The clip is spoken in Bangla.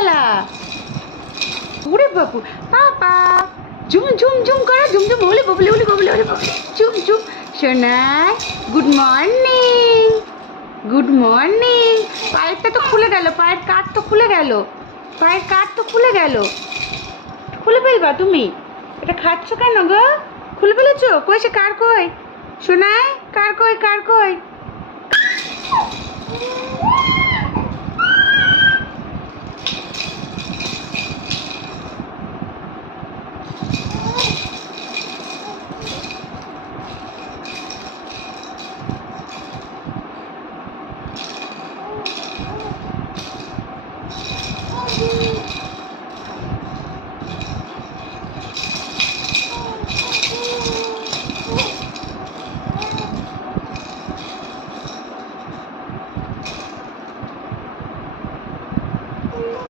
খেলা। ওরে বাবু, পাপা ঝুম ঝুম ঝুম করো, ঝুম ঝুম বলে ববলে বলে ববলে বলে ঝুম ঝুম। সোনাই গুড মর্নিং, গুড মর্নিং। পায়েরটা তো খুলে গেল, পায়ের কাঠ তো খুলে গেল, পায়ের কাঠ তো খুলে গেল। খুলে ফেলবা তুমি? এটা খাচ্ছ কেন গো? খুলে ফেলেছো? কই সে কার কই? সোনাই কার কই, কার কই?